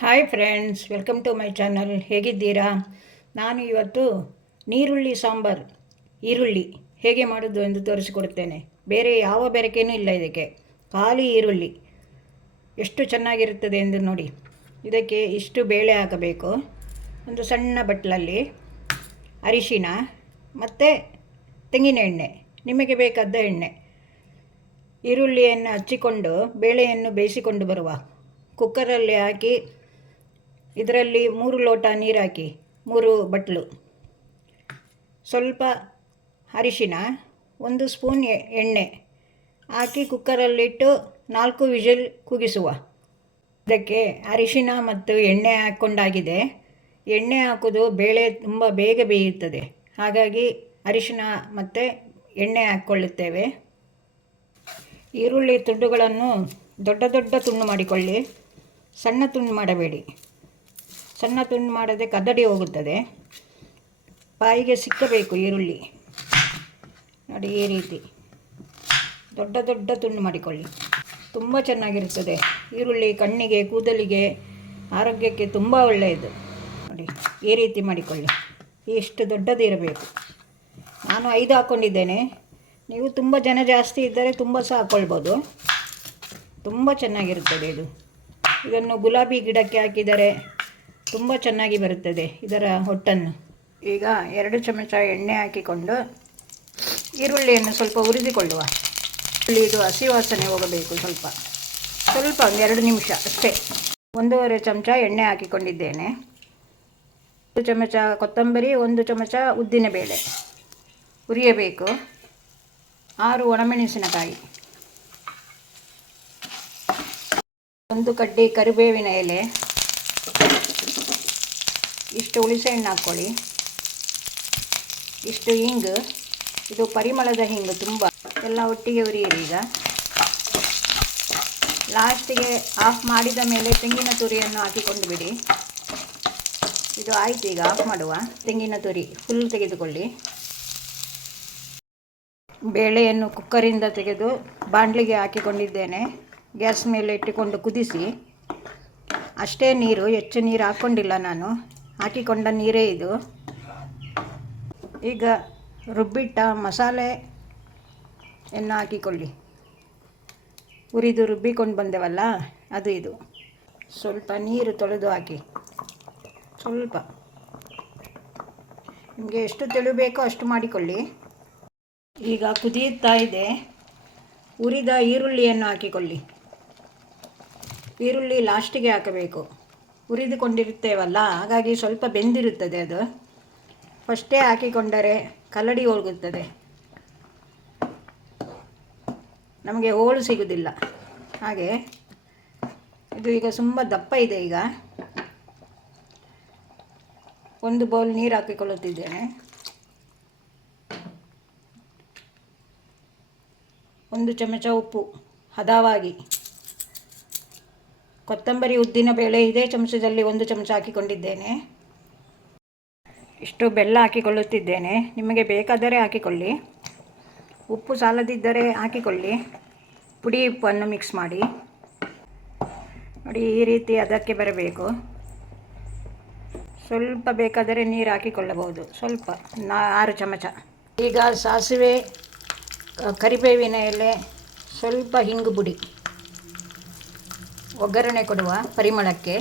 Hi friends, welcome to my channel. ಹೇಗಿದ್ದೀರಾ? ನಾನು ಇವತ್ತು ನೀರುಳ್ಳಿ ಸಾಂಬಾರು, ಈರುಳ್ಳಿ ಹೇಗೆ ಮಾಡೋದು ಎಂದು ತೋರಿಸಿಕೊಡುತ್ತೇನೆ. ಬೇರೆ ಯಾವ ಬೆರಕೆನೂ ಇಲ್ಲ ಇದಕ್ಕೆ, ಖಾಲಿ ಈರುಳ್ಳಿ. ಎಷ್ಟು ಚೆನ್ನಾಗಿರುತ್ತದೆ ಎಂದು ನೋಡಿ. ಇದಕ್ಕೆ ಇಷ್ಟು ಬೇಳೆ ಹಾಕಬೇಕು. ಒಂದು ಸಣ್ಣ ಬಟ್ಲಲ್ಲಿ ಅರಿಶಿನ ಮತ್ತು ತೆಂಗಿನ ಎಣ್ಣೆ, ನಿಮಗೆ ಬೇಕಾದ ಎಣ್ಣೆ. ಈರುಳ್ಳಿಯನ್ನು ಹಚ್ಚಿಕೊಂಡು ಬೇಳೆಯನ್ನು ಬೇಯಿಸಿಕೊಂಡು ಬರುವ ಕುಕ್ಕರಲ್ಲಿ ಹಾಕಿ ಇದರಲ್ಲಿ 3 ಲೋಟ ನೀರು ಹಾಕಿ, 3 ಬಟ್ಲು. ಸ್ವಲ್ಪ ಅರಿಶಿನ, 1 ಸ್ಪೂನ್ ಎಣ್ಣೆ ಹಾಕಿ ಕುಕ್ಕರಲ್ಲಿಟ್ಟು 4 ವಿಷಲ್ ಕೂಗಿಸುವ. ಇದಕ್ಕೆ ಅರಿಶಿನ ಮತ್ತು ಎಣ್ಣೆ ಹಾಕ್ಕೊಂಡಾಗಿದೆ. ಎಣ್ಣೆ ಹಾಕೋದು ಬೇಳೆ ತುಂಬ ಬೇಗ ಬೇಯುತ್ತದೆ, ಹಾಗಾಗಿ ಅರಿಶಿನ ಮತ್ತು ಎಣ್ಣೆ ಹಾಕ್ಕೊಳ್ಳುತ್ತೇವೆ. ಈರುಳ್ಳಿ ತುಂಡುಗಳನ್ನು ದೊಡ್ಡ ದೊಡ್ಡ ತುಂಡು ಮಾಡಿಕೊಳ್ಳಿ, ಸಣ್ಣ ತುಂಡು ಮಾಡಬೇಡಿ. ಸಣ್ಣ ತುಂಡು ಮಾಡದೆ ಕದಡಿ ಹೋಗುತ್ತದೆ, ಬಾಯಿಗೆ ಸಿಕ್ಕಬೇಕು ಈರುಳ್ಳಿ. ನೋಡಿ, ಈ ರೀತಿ ದೊಡ್ಡ ದೊಡ್ಡ ತುಂಡು ಮಾಡಿಕೊಳ್ಳಿ. ತುಂಬ ಚೆನ್ನಾಗಿರುತ್ತದೆ ಈರುಳ್ಳಿ. ಕಣ್ಣಿಗೆ, ಕೂದಲಿಗೆ, ಆರೋಗ್ಯಕ್ಕೆ ತುಂಬ ಒಳ್ಳೆಯದು. ನೋಡಿ, ಈ ರೀತಿ ಮಾಡಿಕೊಳ್ಳಿ. ಇಷ್ಟು ದೊಡ್ಡದು ಇರಬೇಕು. ನಾನು 5 ಹಾಕ್ಕೊಂಡಿದ್ದೇನೆ. ನೀವು ತುಂಬ ಜನ ಜಾಸ್ತಿ ಇದ್ದರೆ ತುಂಬ ಸಹ ಹಾಕ್ಕೊಳ್ಬೋದು. ತುಂಬ ಚೆನ್ನಾಗಿರುತ್ತದೆ ಇದು. ಇದನ್ನು ಗುಲಾಬಿ ಗಿಡಕ್ಕೆ ಹಾಕಿದರೆ ತುಂಬ ಚೆನ್ನಾಗಿ ಬರುತ್ತದೆ ಇದರ ಹೊಟ್ಟನ್ನು. ಈಗ 2 ಚಮಚ ಎಣ್ಣೆ ಹಾಕಿಕೊಂಡು ಈರುಳ್ಳಿಯನ್ನು ಸ್ವಲ್ಪ ಹುರಿದುಕೊಳ್ಳುವ. ಇದು ಹಸಿ ವಾಸನೆ ಹೋಗಬೇಕು. ಸ್ವಲ್ಪ ಒಂದು 2 ನಿಮಿಷ ಅಷ್ಟೇ. 1.5 ಚಮಚ ಎಣ್ಣೆ ಹಾಕಿಕೊಂಡಿದ್ದೇನೆ. 1 ಚಮಚ ಕೊತ್ತಂಬರಿ, 1 ಚಮಚ ಉದ್ದಿನಬೇಳೆ ಹುರಿಯಬೇಕು. 6 ಒಣಮೆಣಸಿನಕಾಯಿ, 1 ಕಡ್ಡಿ ಕರಿಬೇವಿನ ಎಲೆ, ಇಷ್ಟು ಹುಳಿಸೆಹಣ್ಣು ಹಾಕ್ಕೊಳ್ಳಿ, ಇಷ್ಟು ಹಿಂಗು. ಇದು ಪರಿಮಳದ ಹಿಂಗು ತುಂಬ. ಎಲ್ಲ ಒಟ್ಟಿಗೆ ಹುರಿಯಿರಿ. ಈಗ ಲಾಸ್ಟಿಗೆ ಆಫ್ ಮಾಡಿದ ಮೇಲೆ ತೆಂಗಿನ ತುರಿಯನ್ನು ಹಾಕಿಕೊಂಡು ಬಿಡಿ. ಇದು ಆಯಿತು. ಈಗ ಆಫ್ ಮಾಡುವ. ತೆಂಗಿನ ತುರಿ ಫುಲ್ ತೆಗೆದುಕೊಳ್ಳಿ. ಬೇಳೆಯನ್ನು ಕುಕ್ಕರಿಂದ ತೆಗೆದು ಬಾಣಲಿಗೆ ಹಾಕಿಕೊಂಡಿದ್ದೇನೆ. ಗ್ಯಾಸ್ ಮೇಲೆ ಇಟ್ಟುಕೊಂಡು ಕುದಿಸಿ. ಅಷ್ಟೇ ನೀರು, ಹೆಚ್ಚು ನೀರು ಹಾಕ್ಕೊಂಡಿಲ್ಲ ನಾನು. ಹಾಕಿಕೊಂಡ ನೀರೇ ಇದು. ಈಗ ರುಬ್ಬಿಟ್ಟ ಮಸಾಲೆಯನ್ನು ಹಾಕಿಕೊಳ್ಳಿ. ಹುರಿದು ರುಬ್ಬಿಕೊಂಡು ಬಂದೆವಲ್ಲ, ಅದು ಇದು. ಸ್ವಲ್ಪ ನೀರು ತೊಳೆದು ಹಾಕಿ. ಸ್ವಲ್ಪ ನಿಮಗೆ ಎಷ್ಟು ತೆಳು ಬೇಕೋ ಅಷ್ಟು ಮಾಡಿಕೊಳ್ಳಿ. ಈಗ ಕುದಿಯುತ್ತಾ ಇದೆ. ಹುರಿದ ಈರುಳ್ಳಿಯನ್ನು ಹಾಕಿಕೊಳ್ಳಿ. ಈರುಳ್ಳಿ ಲಾಸ್ಟಿಗೆ ಹಾಕಬೇಕು. ಹುರಿದುಕೊಂಡಿರುತ್ತೇವಲ್ಲ, ಹಾಗಾಗಿ ಸ್ವಲ್ಪ ಬೆಂದಿರುತ್ತದೆ. ಅದು ಫಸ್ಟೇ ಹಾಕಿಕೊಂಡರೆ ಕಲಡಿ ಹೋಗುತ್ತದೆ, ನಮಗೆ ಹೋಳು ಸಿಗುವುದಿಲ್ಲ. ಹಾಗೆ ಇದು ಈಗ ತುಂಬ ದಪ್ಪ ಇದೆ. ಈಗ 1 ಬೌಲ್ ನೀರು ಹಾಕಿಕೊಳ್ಳುತ್ತಿದ್ದೇನೆ. 1 ಚಮಚ ಉಪ್ಪು ಹದವಾಗಿ. ಕೊತ್ತಂಬರಿ, ಉದ್ದಿನ ಬೇಳೆ ಇದೇ ಚಮಚದಲ್ಲಿ 1 ಚಮಚ ಹಾಕಿಕೊಂಡಿದ್ದೇನೆ. ಇಷ್ಟು ಬೆಲ್ಲ ಹಾಕಿಕೊಳ್ಳುತ್ತಿದ್ದೇನೆ. ನಿಮಗೆ ಬೇಕಾದರೆ ಹಾಕಿಕೊಳ್ಳಿ. ಉಪ್ಪು ಸಾಲದಿದ್ದರೆ ಹಾಕಿಕೊಳ್ಳಿ. ಪುಡಿ ಉಪ್ಪನ್ನು ಮಿಕ್ಸ್ ಮಾಡಿ. ನೋಡಿ, ಈ ರೀತಿ ಅದಕ್ಕೆ ಬರಬೇಕು. ಸ್ವಲ್ಪ ಬೇಕಾದರೆ ನೀರು ಹಾಕಿಕೊಳ್ಳಬಹುದು, ಸ್ವಲ್ಪ 6 ಚಮಚ. ಈಗ ಸಾಸಿವೆ, ಕರಿಬೇವಿನ ಎಲೆ, ಸ್ವಲ್ಪ ಹಿಂಗು ಪುಡಿ, ಒಗ್ಗರಣೆ ಕೊಡುವ ಪರಿಮಳಕ್ಕೆ.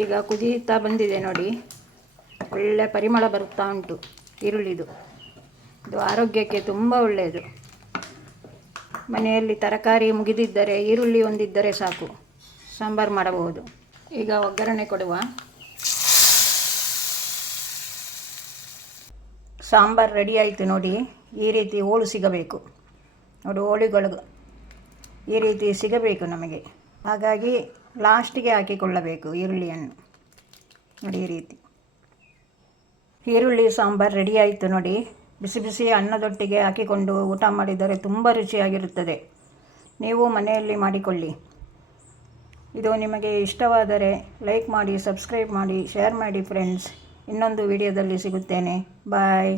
ಈಗ ಕುದಿಯುತ್ತಾ ಬಂದಿದೆ ನೋಡಿ, ಒಳ್ಳೆ ಪರಿಮಳ ಬರುತ್ತಾ ಉಂಟು ಈರುಳ್ಳಿದು. ಇದು ಆರೋಗ್ಯಕ್ಕೆ ತುಂಬ ಒಳ್ಳೆಯದು. ಮನೆಯಲ್ಲಿ ತರಕಾರಿ ಮುಗಿದಿದ್ದರೆ ಈರುಳ್ಳಿ ಒಂದಿದ್ದರೆ ಸಾಕು, ಸಾಂಬಾರು ಮಾಡಬಹುದು. ಈಗ ಒಗ್ಗರಣೆ ಕೊಡುವ. ಸಾಂಬಾರು ರೆಡಿ ಆಯಿತು ನೋಡಿ. ಈ ರೀತಿ ಹೋಳು ಸಿಗಬೇಕು ನೋಡಿ. ಹೋಳುಗಳು ಈ ರೀತಿ ಸಿಗಬೇಕು ನಮಗೆ, ಹಾಗಾಗಿ ಲಾಸ್ಟಿಗೆ ಹಾಕಿಕೊಳ್ಳಬೇಕು ಈರುಳ್ಳಿಯನ್ನು. ನೋಡಿ, ಈ ರೀತಿ ಈರುಳ್ಳಿ ಸಾಂಬಾರು ರೆಡಿ ಆಯಿತು ನೋಡಿ. ಬಿಸಿ ಬಿಸಿ ಅನ್ನದೊಟ್ಟಿಗೆ ಹಾಕಿಕೊಂಡು ಊಟ ಮಾಡಿದರೆ ತುಂಬ ರುಚಿಯಾಗಿರುತ್ತದೆ. ನೀವು ಮನೆಯಲ್ಲಿ ಮಾಡಿಕೊಳ್ಳಿ. ಇದು ನಿಮಗೆ ಇಷ್ಟವಾದರೆ ಲೈಕ್ ಮಾಡಿ, ಸಬ್ಸ್ಕ್ರೈಬ್ ಮಾಡಿ, ಶೇರ್ ಮಾಡಿ ಫ್ರೆಂಡ್ಸ್. ಇನ್ನೊಂದು ವಿಡಿಯೋದಲ್ಲಿ ಸಿಗುತ್ತೇನೆ. ಬಾಯ್.